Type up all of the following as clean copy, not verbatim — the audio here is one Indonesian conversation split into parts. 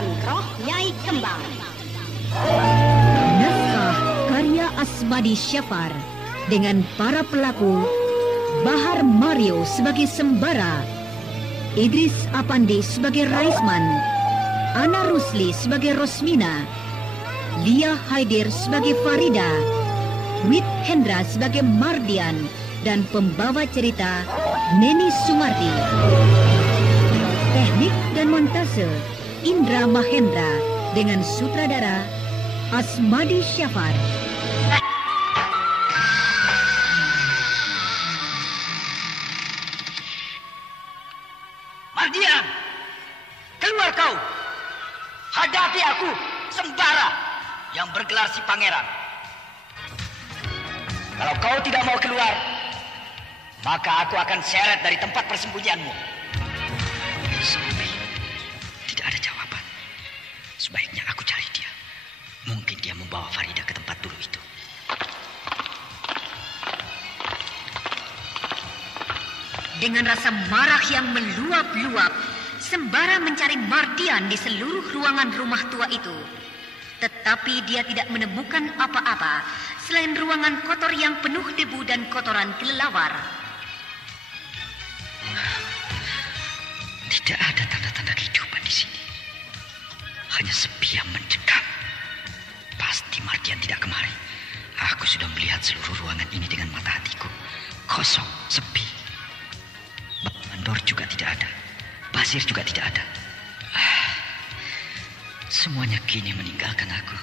Jalan Roh Nyai Kembang. Naskah karya Asmadi Syafar dengan para pelaku Bahar Mario sebagai Sembara, Idris Apandi sebagai Raisman, Ana Rusli sebagai Rosmina, Lia Haidir sebagai Farida, Wit Hendra sebagai Mardian, dan pembawa cerita Neni Sumardi. Teknik dan montase Indra Mahendra dengan sutradara Asmadi Syafar. Mardian, keluar kau. Hadapi aku, Sembara, yang bergelar si pangeran. Kalau kau tidak mau keluar, maka aku akan seret dari tempat persembunyianmu. Sepi, tidak ada jawaban. Sebaiknya aku cari dia. Mungkin dia membawa Farida ke tempat dulu itu. Dengan rasa marah yang meluap-luap, Sembara mencari Mardian di seluruh ruangan rumah tua itu. Tetapi dia tidak menemukan apa-apa selain ruangan kotor yang penuh debu dan kotoran kelelawar. Tidak ada tanda-tanda kehidupan di sini. Hanya sepi yang mencekam. Pasti Mardian tidak kemari. Aku sudah melihat seluruh ruangan ini dengan mata hatiku. Kosong, sepi. Mandor juga tidak ada. Basir juga tidak ada. Semuanya kini meninggalkan aku.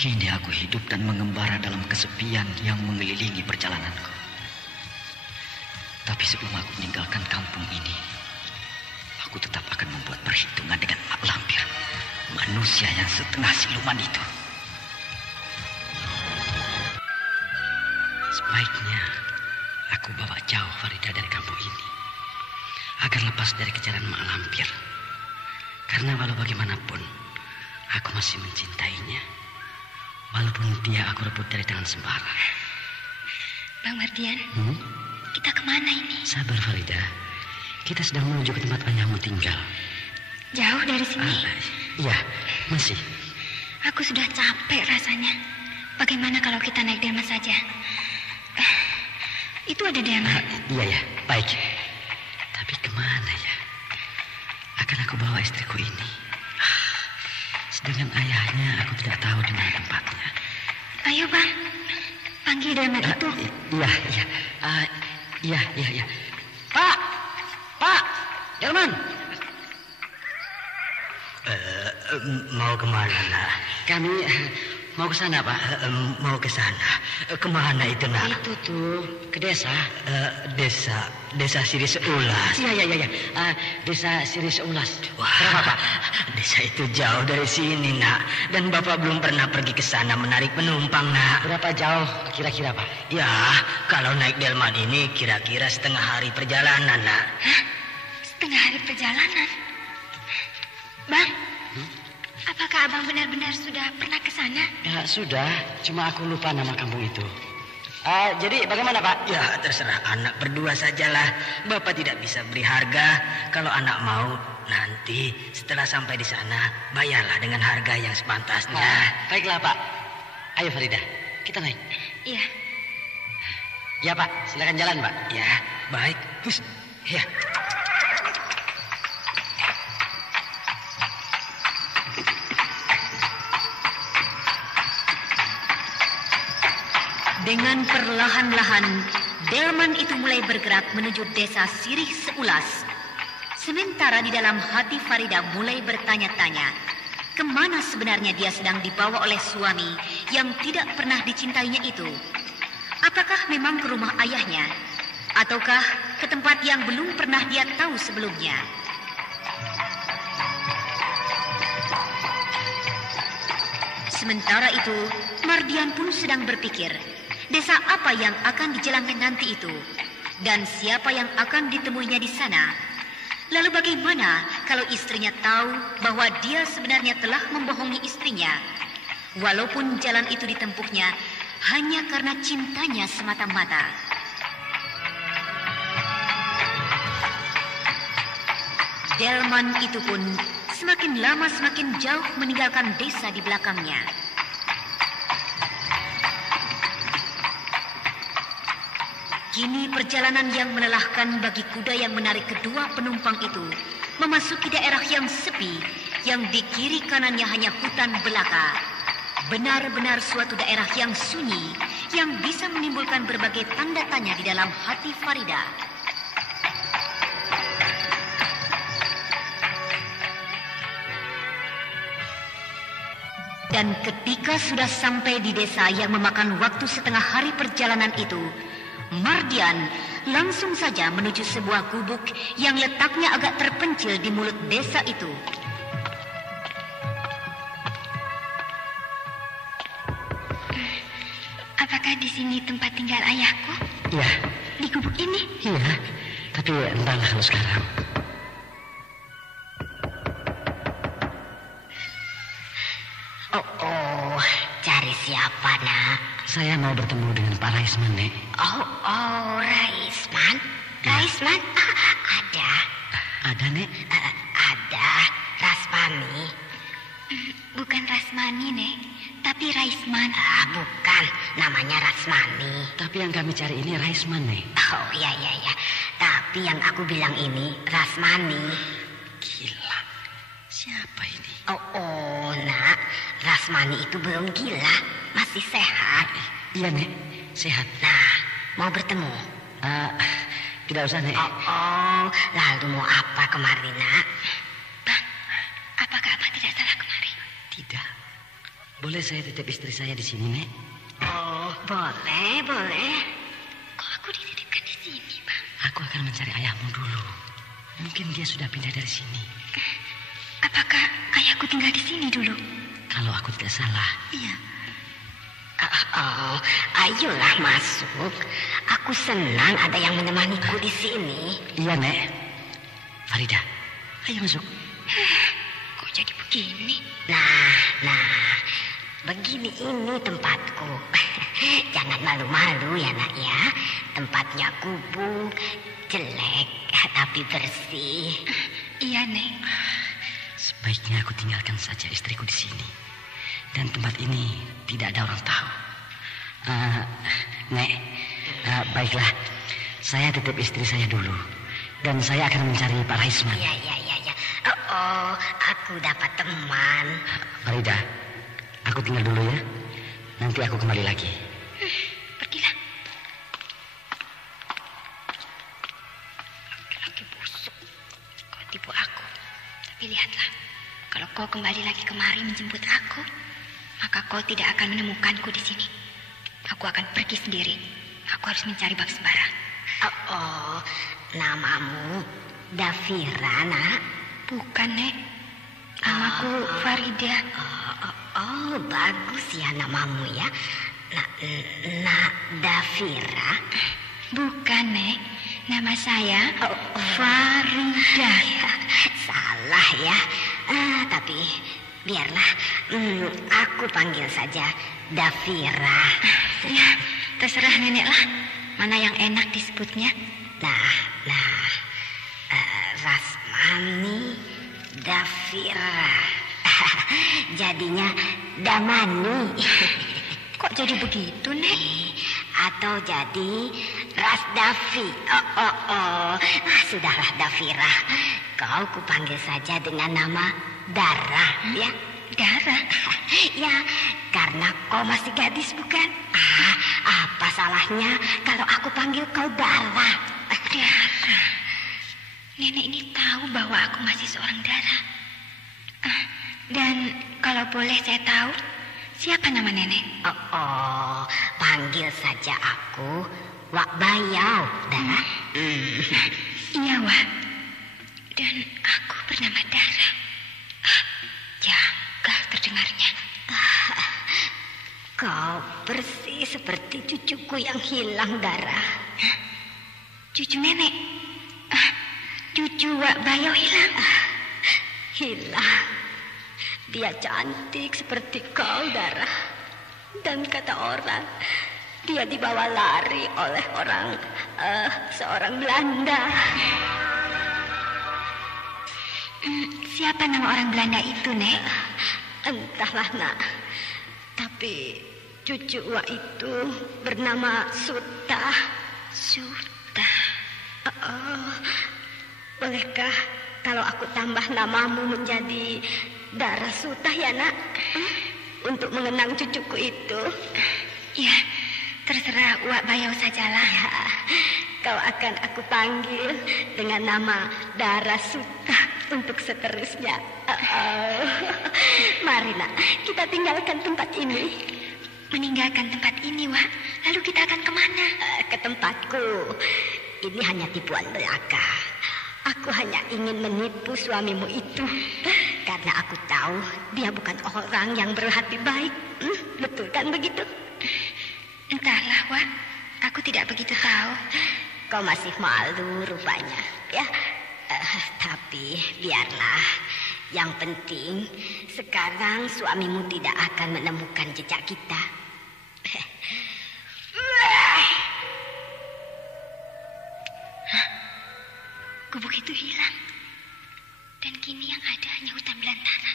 Kini aku hidup dan mengembara dalam kesepian yang mengelilingi perjalananku. Tapi sebelum aku meninggalkan kampung ini, aku tetap akan membuat perhitungan dengan Mak Lampir, manusia yang setengah siluman itu. Sebaiknya aku bawa jauh Farida dari kampung ini, agar lepas dari kejaran Mak Lampir. Karena walau bagaimanapun, aku masih mencintainya. Walaupun dia aku rebut dari tangan Sembara. Bang Mardian, kita kemana ini? Sabar Farida, kita sedang menuju ke tempat ayahmu tinggal. Jauh dari sini? Iya, masih. Aku sudah capek rasanya. Bagaimana kalau kita naik delman saja? Itu ada delman. Iya ya, baik. Tapi kemana ya? Akan aku bawa istriku ini. Sedangkan ayahnya aku tidak tahu di mana tempatnya. Ayo bang, panggil delman itu. Iya. Pak, delman. Mau kemana nak? Kami mau ke sana Pak. Mau ke sana. Kemana itu nak? Itu tuh ke desa. Desa Siri Seulas. Iya. Desa Siri Seulas. Wah, berapa Pak? Desa itu jauh dari sini nak. Dan Bapak belum pernah pergi ke sana menarik penumpang nak. Berapa jauh kira-kira Pak? Ya, kalau naik delman ini kira-kira setengah hari perjalanan nak. Hah? Setengah hari perjalanan? Bang, apakah abang benar-benar sudah pernah ke sana? Ya sudah, cuma aku lupa nama kampung itu. Jadi bagaimana Pak? Ya terserah anak berdua sajalah. Bapak tidak bisa beri harga. Kalau anak mau, nanti setelah sampai di sana bayarlah dengan harga yang sepantasnya. Baiklah Pak. Ayo Farida, kita naik. Iya. Ya Pak, silakan jalan Pak. Ya, baik. Hus. Ya. Dengan perlahan-lahan, delman itu mulai bergerak menuju desa Sirih Seulas. Sementara di dalam hati Farida mulai bertanya-tanya, kemana sebenarnya dia sedang dibawa oleh suami yang tidak pernah dicintainya itu? Apakah memang ke rumah ayahnya? Ataukah ke tempat yang belum pernah dia tahu sebelumnya? Sementara itu, Mardian pun sedang berpikir, desa apa yang akan dijelangnya nanti itu? Dan siapa yang akan ditemuinya di sana? Lalu bagaimana kalau istrinya tahu bahwa dia sebenarnya telah membohongi istrinya? Walaupun jalan itu ditempuhnya hanya karena cintanya semata-mata. Delman itu pun semakin lama semakin jauh meninggalkan desa di belakangnya. Kini perjalanan yang melelahkan bagi kuda yang menarik kedua penumpang itu memasuki daerah yang sepi, yang di kiri kanannya hanya hutan belaka. Benar-benar suatu daerah yang sunyi, yang bisa menimbulkan berbagai tanda tanya di dalam hati Farida. Dan ketika sudah sampai di desa yang memakan waktu setengah hari perjalanan itu, Mardian langsung saja menuju sebuah gubuk yang letaknya agak terpencil di mulut desa itu. Apakah di sini tempat tinggal ayahku? Iya. Di gubuk ini? Iya, tapi entahlah kalau sekarang. Oh, cari siapa, Nak? Saya mau bertemu dengan Pak Raisman, Nek. Oh, Raisman? Raisman? Ada. Ada, Nek? Ada, Rasmani. Bukan Rasmani, Nek, tapi Raisman. Bukan, namanya Rasmani. Tapi yang kami cari ini Raisman, Nek. Oh, iya. Tapi yang aku bilang ini Rasmani. Gila, siapa ini? Oh, Nak, Rasmani itu belum gila, masih sehat. Iya, Nek, sehat. Nah, mau bertemu? Tidak usah, Nek. Oh, lalu mau apa kemari, Nak? Bang, apakah Abang tidak salah kemari? Tidak. Boleh saya titip istri saya di sini, Nek? Oh, boleh. Kok aku dititipkan di sini, Bang? Aku akan mencari ayahmu dulu. Mungkin dia sudah pindah dari sini. Apakah ayahku tinggal di sini dulu? Kalau aku tidak salah. Iya. Oh, ayolah masuk. Aku senang ada yang menemaniku di sini. Iya, Nek. Farida, ayo masuk. Kok jadi begini? Nah, begini ini tempatku. Jangan malu-malu ya, Nak ya. Tempatnya gubuk, jelek tapi bersih. Iya, Nek. Sebaiknya aku tinggalkan saja istriku di sini. Dan tempat ini tidak ada orang tahu. Nek, baiklah. Saya titip istri saya dulu. Dan saya akan mencari Pak Raisman. Iya. Oh, aku dapat teman. Farida, aku tinggal dulu ya. Nanti aku kembali lagi. Pergilah. Laki-laki busuk. Kau tipu aku. Tapi lihatlah, kalau kau kembali lagi kemari menjemput aku, maka kau tidak akan menemukanku di sini. Aku akan pergi sendiri. Aku harus mencari Bang Sembara. Oh, namamu Davira, Nak? Bukan, Nek. Namaku Farida. Oh, bagus ya namamu ya. Nak Davira. Bukan, Nek. Nama saya Farida. Ya, salah ya. Tapi biarlah. Aku panggil saja Davira. Ya, terserah nenek lah. Mana yang enak disebutnya. Nah, Rasmani Davira. Jadinya Damani. Kok jadi begitu, Nek? Atau jadi Rasdavi. Oh. Sudahlah Davira. Kau kupanggil saja dengan nama Dara, ya. Dara? Ya, karena kau masih gadis bukan? Apa salahnya kalau aku panggil kau Dara? Dara. Nenek ini tahu bahwa aku masih seorang Dara. Dan kalau boleh saya tahu, siapa nama nenek? Oh, panggil saja aku Wak Bayau, Dara. Iya, Wak. Dan aku bernama Dara. Janggal terdengarnya. Kau persis seperti cucuku yang hilang, Dara. Cucu nenek? Cucu Wak Bayau hilang? Hilang. Dia cantik seperti kau, Dara. Dan kata orang, dia dibawa lari oleh seorang Belanda. Siapa nama orang Belanda itu, Nek? Entahlah, Nak. Tapi cucu Wak itu bernama Suta. Suta. Bolehkah kalau aku tambah namamu menjadi Dara Suta ya, Nak? Untuk mengenang cucuku itu. Ya, terserah Wak Bayau sajalah. Ya, kau akan aku panggil dengan nama Dara Suta untuk seterusnya. Mari, Nak, kita tinggalkan tempat ini. Meninggalkan tempat ini, Wak. Lalu kita akan kemana? Ke tempatku. Ini hanya tipuan belaka. Aku hanya ingin menipu suamimu itu. Karena aku tahu dia bukan orang yang berhati baik. Betul kan begitu? Entahlah, Wak. Aku tidak begitu tahu. Kau masih malu rupanya. Ya, tapi biarlah. Yang penting sekarang suamimu tidak akan menemukan jejak kita. Gubuk itu hilang. Dan kini yang ada hanya hutan belantara.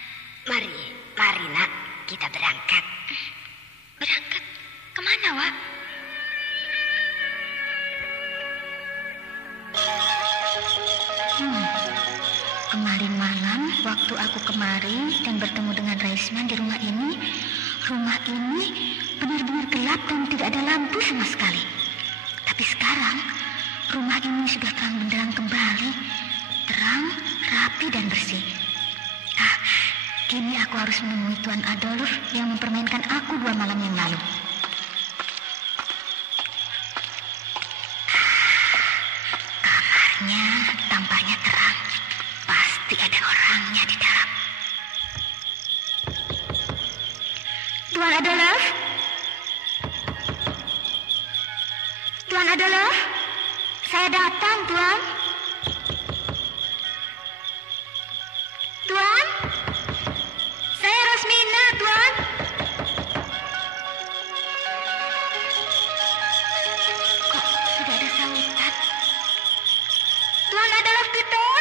Mari, Nak, kita berangkat. Berangkat? Kemana, Wak? Kemarin malam waktu aku kemari dan bertemu dengan Raisman di rumah ini benar-benar gelap dan tidak ada lampu sama sekali. Tapi sekarang rumah ini sudah terang benderang kembali, terang, rapi dan bersih. Kini aku harus menemui Tuan Adolf yang mempermainkan aku 2 malam yang lalu. Kamarnya tampaknya terang. Pasti ada orangnya di dalam. Tuan Adolf? Tuan Adolf? Saya datang, Tuan. Tuan? Saya Rosmina, Tuan. Kok tidak ada sahutan? Tuan Adolf Peter?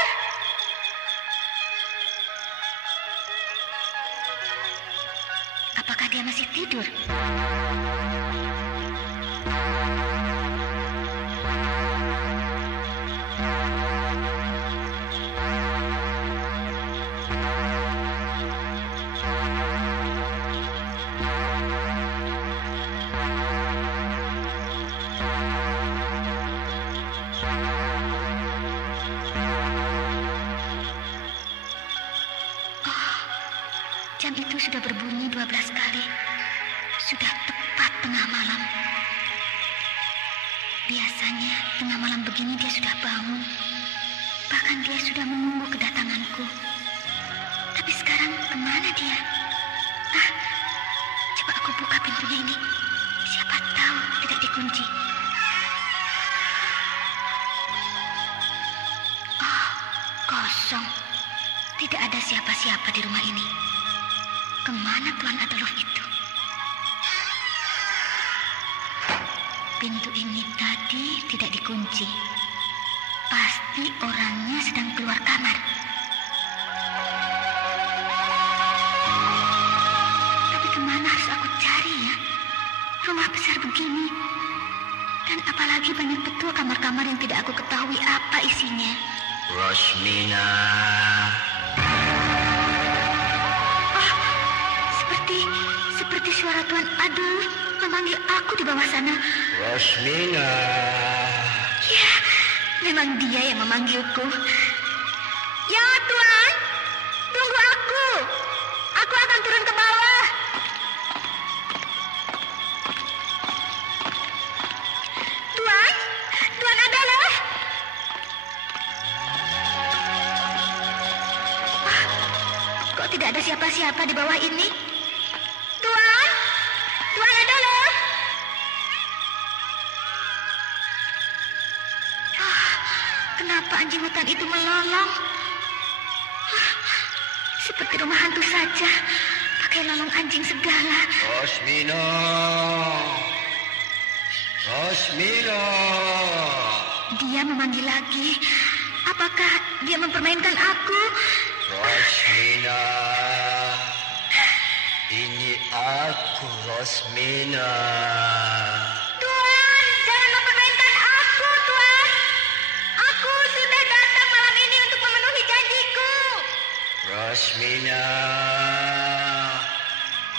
Apakah dia masih tidur? Jam itu sudah berbunyi 12 kali. Sudah tepat tengah malam. Biasanya tengah malam begini dia sudah bangun. Bahkan dia sudah menunggu kedatanganku. Tapi sekarang kemana dia? Coba aku buka pintunya ini. Siapa tahu tidak dikunci. Kosong. Tidak ada siapa-siapa di rumah ini. Kemana Tuan Adolf itu? Pintu ini tadi tidak dikunci. Pasti orangnya sedang keluar kamar. Tapi kemana harus aku cari ya? Rumah besar begini. Dan apalagi banyak betul kamar-kamar yang tidak aku ketahui apa isinya. Rosmina. Seperti suara Tuan Adolf memanggil aku di bawah sana. Rosmina. Ya, memang dia yang memanggilku. Ya, Tuan. Tunggu aku. Aku akan turun ke bawah. Tuan? Tuan Adolf? Kok tidak ada siapa-siapa di bawah ini? Tuan Adolf? Kenapa anjing hutan itu melolong? Seperti rumah hantu saja. Pakai lolong anjing segala. Rosmina. Rosmina. Dia memanggil lagi. Apakah dia mempermainkan aku? Rosmina, ini aku, Rosmina. Tuan, jangan mempermainkan aku, Tuan. Aku sudah datang malam ini untuk memenuhi janjiku. Rosmina,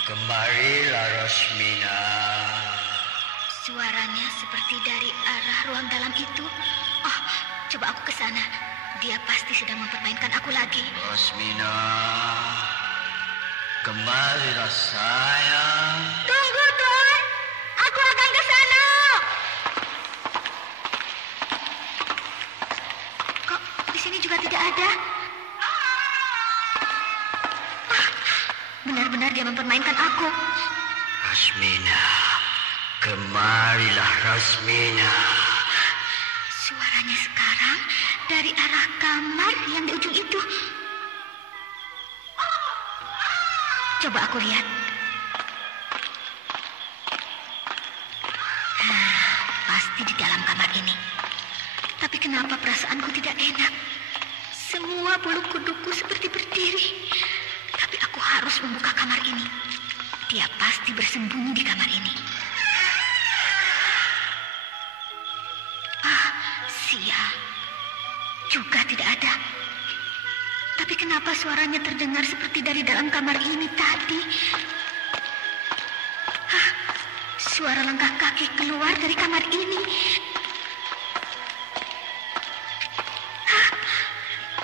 kemarilah Rosmina. Suaranya seperti dari arah ruang dalam itu. Oh, coba aku ke sana. Dia pasti sedang mempermainkan aku lagi. Rosmina, kemarilah sayang. Tunggu, Tuan. Aku akan ke sana. Kok di sini juga tidak ada? Benar-benar dia mempermainkan aku. Rosmina, kemarilah Rosmina. Suaranya sekarang dari arah kamar yang di ujung itu. Coba aku lihat. Pasti di dalam kamar ini. Tapi kenapa perasaanku tidak enak? Semua bulu kuduku seperti berdiri. Tapi aku harus membuka kamar ini. Dia pasti bersembunyi di kamar ini. Sial. Juga tidak ada. Tapi kenapa suaranya terdengar seperti dari dalam kamar ini tadi? Suara langkah kaki keluar dari kamar ini.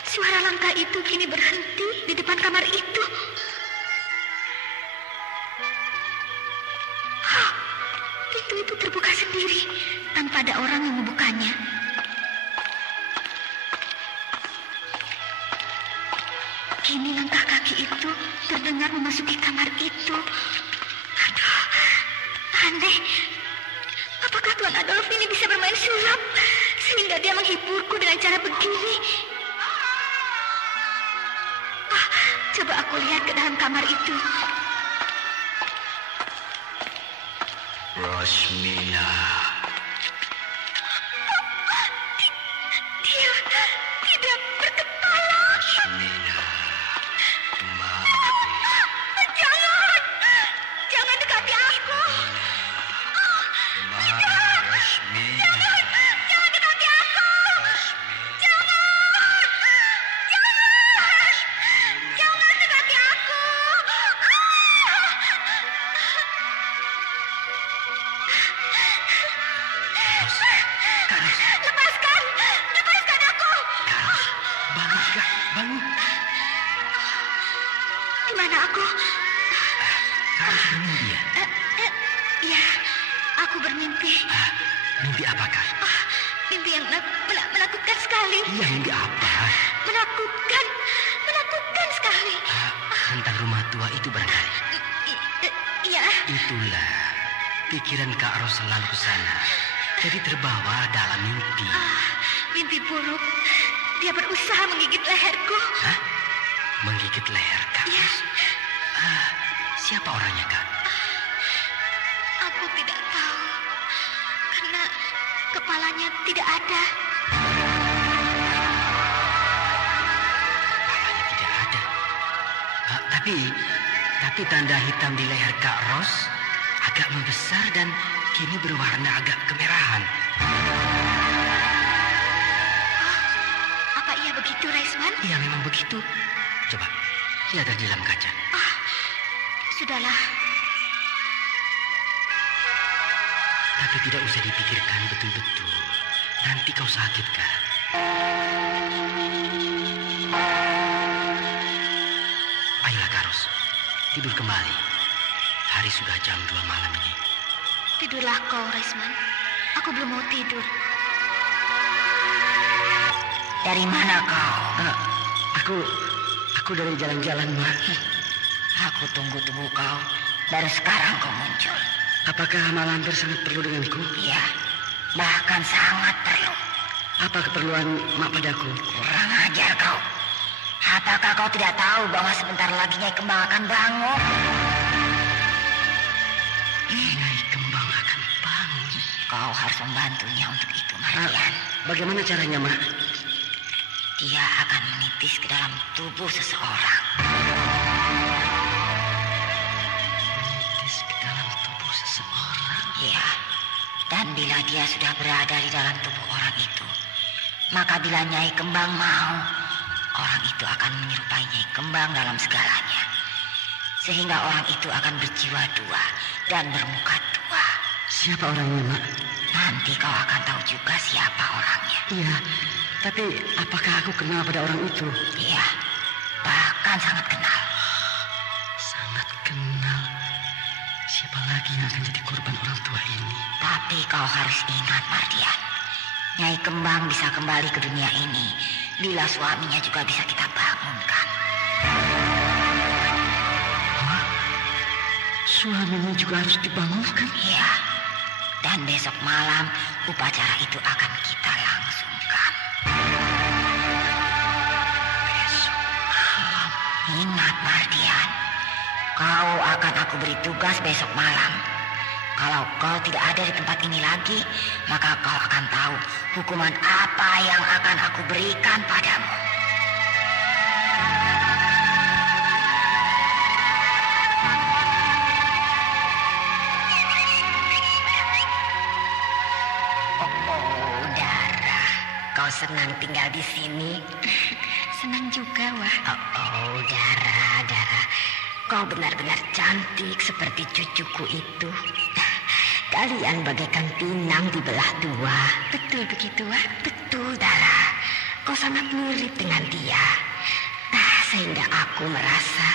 Suara langkah itu kini berhenti di depan kamar itu. Pintu itu terbuka sendiri tanpa ada orang yang membukanya. Kini langkah kaki itu terdengar memasuki kamar itu. Aduh, aneh. Apakah Tuan Adolf ini bisa bermain sulap sehingga dia menghiburku dengan cara begini? Coba aku lihat ke dalam kamar itu. Rosmina. Dia tidak berkepala. Rosmina, Jangan dekati aku. Rosmina. Jangan dekati aku. Jangan dekati aku. Lepaskan aku. Bangun, Kak. Bangun. Di mana aku? Harus bermimpi ya? Ya, aku bermimpi. Mimpi apakah? Mimpi yang menakutkan sekali. Iya, mimpi apa? Menakutkan sekali. Tentang rumah tua itu barangkali. Iya. Itulah. Pikiran Kak Ros selalu ke sana. Jadi terbawa dalam mimpi. Mimpi buruk. Dia berusaha menggigit leherku. Hah? Menggigit leher Kak Iya. Ros? Siapa orangnya, Kak? Aku tidak tahu. Karena kepalanya tidak ada. Kepalanya tidak ada. Tapi tanda hitam di leher Kak Ros agak membesar dan kini berwarna agak kemerahan. Apa iya begitu, Reisman? Iya, memang begitu. Coba, lihat di dalam kaca. Sudahlah. Tapi tidak usah dipikirkan betul-betul. Nanti kau sakit, Kak. Ayolah, Kak Ros. Tidur kembali. Hari sudah jam 2 malam ini. Tidurlah kau, Reisman. Aku belum mau tidur. Dari mana kau? Aku dari jalan-jalan, Mak. Aku tunggu-tunggu kau. Baru sekarang kau muncul. Apakah Malampir sangat perlu denganku? Iya, bahkan sangat perlu. Apa keperluan Mak padaku? Kurang ajar kau. Apakah kau tidak tahu bahwa sebentar lagi Nyai Kembang akan bangun? Nyai Kembang akan bangun. Kau harus membantunya untuk itu, Mardian. Bagaimana caranya, Mak? dia akan menipis ke dalam tubuh seseorang. Menipis ke dalam tubuh seseorang? Iya. Dan bila dia sudah berada di dalam tubuh orang itu, maka bila Nyai Kembang mau, orang itu akan menyerupai Nyai Kembang dalam segalanya. Sehingga orang itu akan berjiwa dua dan bermuka dua. Siapa orangnya, Mak? Nanti kau akan tahu juga siapa orangnya. Iya, tapi apakah aku kenal pada orang itu? Iya, bahkan sangat kenal. Sangat kenal. Siapa lagi yang akan jadi korban orang tua ini? Tapi kau harus ingat, Mardian. Nyai Kembang bisa kembali ke dunia ini bila suaminya juga bisa kita bangunkan. Hah? Suaminya juga harus dibangunkan? Iya. Dan besok malam upacara itu akan kita langsungkan. Besok malam. Ingat, Mardian. Kau akan aku beri tugas besok malam. Kalau kau tidak ada di tempat ini lagi, maka kau akan tahu hukuman apa yang akan aku berikan padamu. Oh, Dara, kau senang tinggal di sini? Senang juga, Wah. Oh, Dara, kau benar-benar cantik seperti cucuku itu. Kalian bagaikan pinang dibelah dua. Betul begitu, Wah? Betul, Dara. Kau sangat mirip dengan dia. Sehingga aku merasa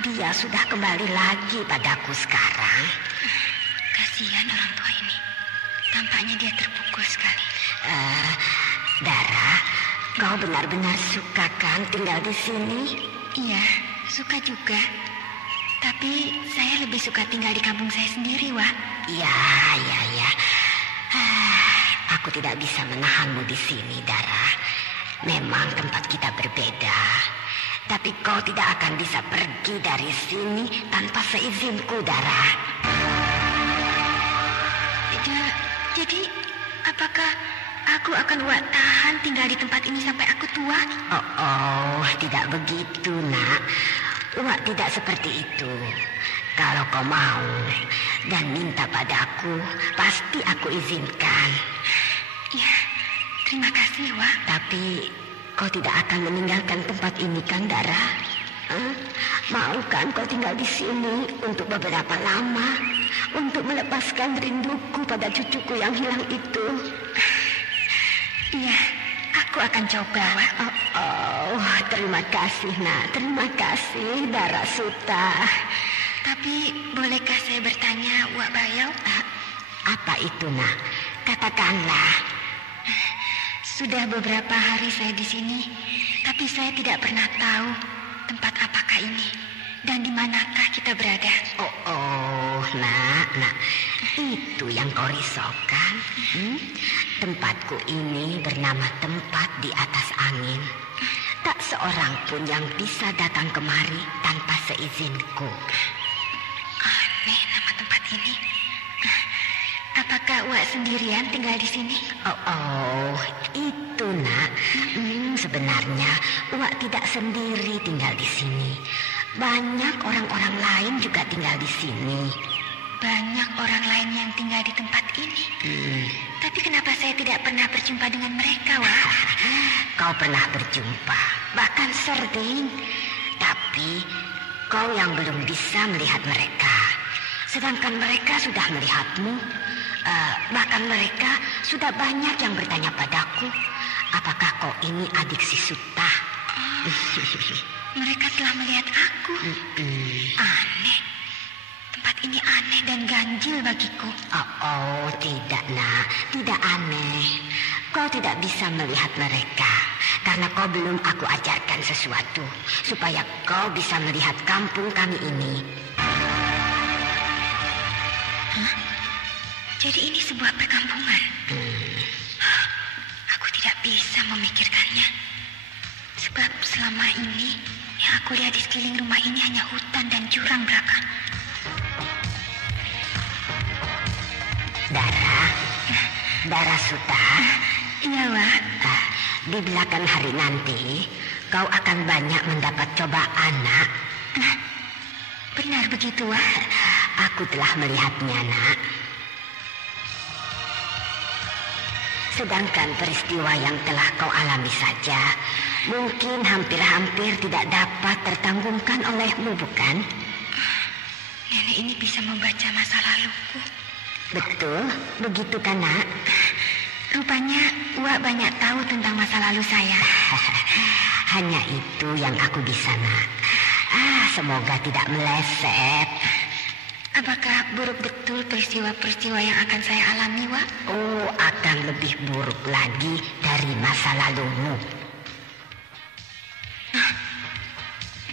dia sudah kembali lagi padaku sekarang. Kasihan orang tua ini. Tampaknya dia terpukul sekali. Dara, kau benar-benar suka kan tinggal di sini? Iya, suka juga. Tapi saya lebih suka tinggal di kampung saya sendiri, Wah. Ya. Aku tidak bisa menahanmu di sini, Dara. Memang tempat kita berbeda. Tapi kau tidak akan bisa pergi dari sini tanpa seizinku, Dara. Jadi, apakah aku akan tahan tinggal di tempat ini sampai aku tua? Oh, tidak begitu, Nak. Wak tidak seperti itu. Kalau kau mau dan minta padaku, pasti aku izinkan. Ya, terima kasih, Wak. Tapi kau tidak akan meninggalkan tempat ini kan, Dara? Mau kan kau tinggal di sini untuk beberapa lama, untuk melepaskan rinduku pada cucuku yang hilang itu? Iya, aku akan coba, Wak. Oh, terima kasih, Nak. Terima kasih, Dara Suta. Tapi bolehkah saya bertanya, Wak Bayau? Apa itu, Nak? Katakanlah. Sudah beberapa hari saya di sini, tapi saya tidak pernah tahu tempat apakah ini dan di manakah kita berada. Oh, Nak. Itu yang kau risaukan. Tempatku ini bernama tempat di atas angin. Tak seorang pun yang bisa datang kemari tanpa seizinku. Aneh nama tempat ini. Apakah Wak sendirian tinggal di sini? Oh, itu, Nak. Sebenarnya Wak tidak sendiri tinggal di sini. Banyak orang-orang lain juga tinggal di sini. Banyak orang lain yang tinggal di tempat ini. Tapi kenapa saya tidak pernah berjumpa dengan mereka, Wak? Kau pernah berjumpa, bahkan sering. Tapi kau yang belum bisa melihat mereka. Sedangkan mereka sudah melihatmu. Bahkan mereka sudah banyak yang bertanya padaku, apakah kau ini adik si Suta? Mereka telah melihat aku. Aneh. Tempat ini aneh dan ganjil bagiku. Oh, tidak, Nak. Tidak aneh. Kau tidak bisa melihat mereka karena kau belum aku ajarkan sesuatu supaya kau bisa melihat kampung kami ini. Jadi ini sebuah perkampungan. Aku tidak bisa memikirkannya. Sebab selama ini yang aku lihat di sekeliling rumah ini hanya hutan dan jurang belaka. Dara Suta. Iya, Wak. Di belakang hari nanti, kau akan banyak mendapat cobaan, nak. Benar begitu, Wak? Aku telah melihatnya, nak. Sedangkan peristiwa yang telah kau alami saja mungkin hampir-hampir tidak dapat tertanggungkan olehmu, bukan? Nenek ini bisa membaca masa laluku. Betul, begitu kan, nak? Rupanya Wak banyak tahu tentang masa lalu saya. Hanya itu yang aku bisa, nak. Semoga tidak meleset. Apakah buruk betul peristiwa-peristiwa yang akan saya alami, Wak? Oh, akan lebih buruk lagi dari masa lalumu.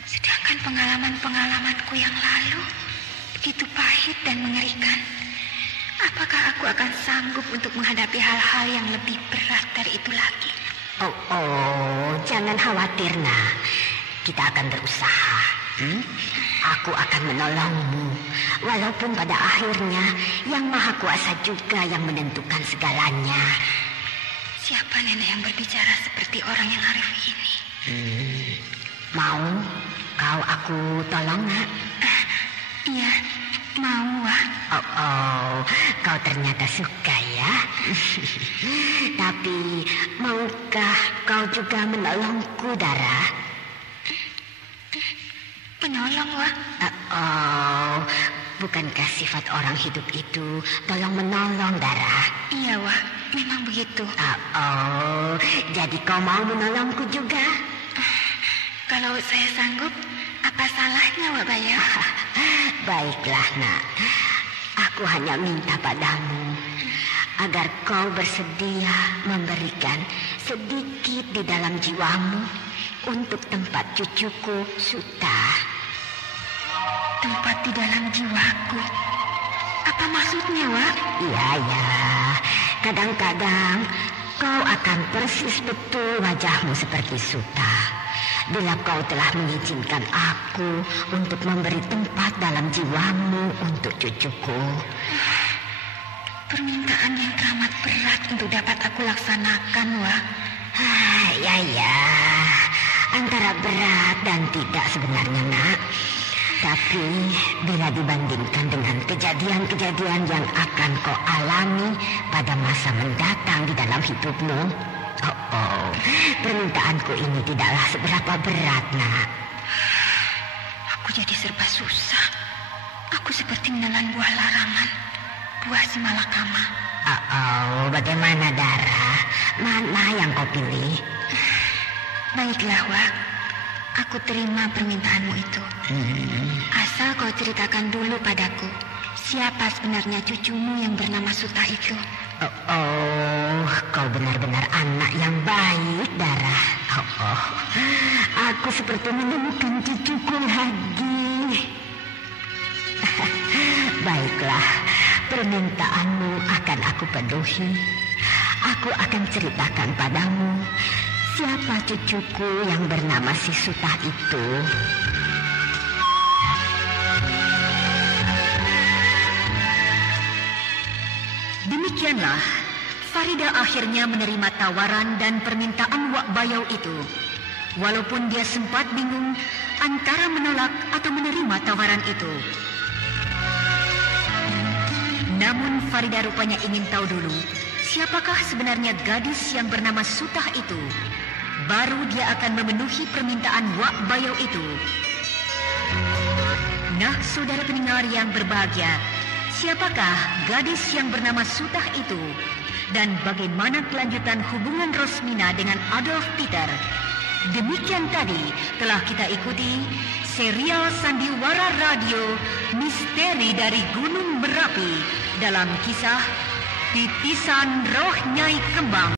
Sedangkan pengalaman-pengalamanku yang lalu begitu pahit dan mengerikan. Apakah aku akan sanggup untuk menghadapi hal-hal yang lebih berat dari itu lagi? Oh, jangan khawatir, nak. Kita akan berusaha. Aku akan menolongmu. Walaupun pada akhirnya Yang Maha Kuasa juga yang menentukan segalanya. Siapa nenek yang berbicara seperti orang yang arif ini? Mau kau aku tolong, nak? Iya, mau, Wak. Oh, kau ternyata suka ya. Tapi maukah kau juga menolongku, Dara? Penolong, Wak? Bukankah sifat orang hidup itu tolong menolong, Dara? Iya, Wak, memang begitu. Jadi kau mau menolongku juga? Kalau saya sanggup, apa salahnya, Wak Bayau? Baiklah, nak. Aku hanya minta padamu agar kau bersedia memberikan sedikit di dalam jiwamu untuk tempat cucuku, Suta. Tempat di dalam jiwaku? Apa maksudnya, Wak? Iya. Kadang-kadang kau akan persis betul wajahmu seperti Suta. Bila kau telah mengizinkan aku untuk memberi tempat dalam jiwamu untuk cucuku. Permintaan yang teramat berat untuk dapat aku laksanakan, Wak. Ya. Antara berat dan tidak sebenarnya, nak. Tapi bila dibandingkan dengan kejadian-kejadian yang akan kau alami pada masa mendatang di dalam hidupmu, permintaanku ini tidaklah seberapa berat, nak. Aku jadi serba susah. Aku seperti menelan buah larangan, buah si malakama. Bagaimana, Dara? Mana yang kau pilih? Baiklah, Wak. Aku terima permintaanmu itu. Asal kau ceritakan dulu padaku, siapa sebenarnya cucumu yang bernama Suta itu? Kau benar-benar anak yang baik, Dara. Aku seperti menemukan cucuku lagi. Baiklah, permintaanmu akan aku penuhi. Aku akan ceritakan padamu siapa cucuku yang bernama si Suta itu. Demikianlah, Farida akhirnya menerima tawaran dan permintaan Wak Bayau itu. Walaupun dia sempat bingung antara menolak atau menerima tawaran itu. Namun Farida rupanya ingin tahu dulu siapakah sebenarnya gadis yang bernama Sutah itu. Baru dia akan memenuhi permintaan Wak Bayau itu. Nah, saudara pendengar yang berbahagia, siapakah gadis yang bernama Sutah itu? Dan bagaimana kelanjutan hubungan Rosmina dengan Adolf Peter? Demikian tadi telah kita ikuti serial Sandiwara Radio Misteri dari Gunung Merapi dalam kisah Titisan Roh Nyai Kembang.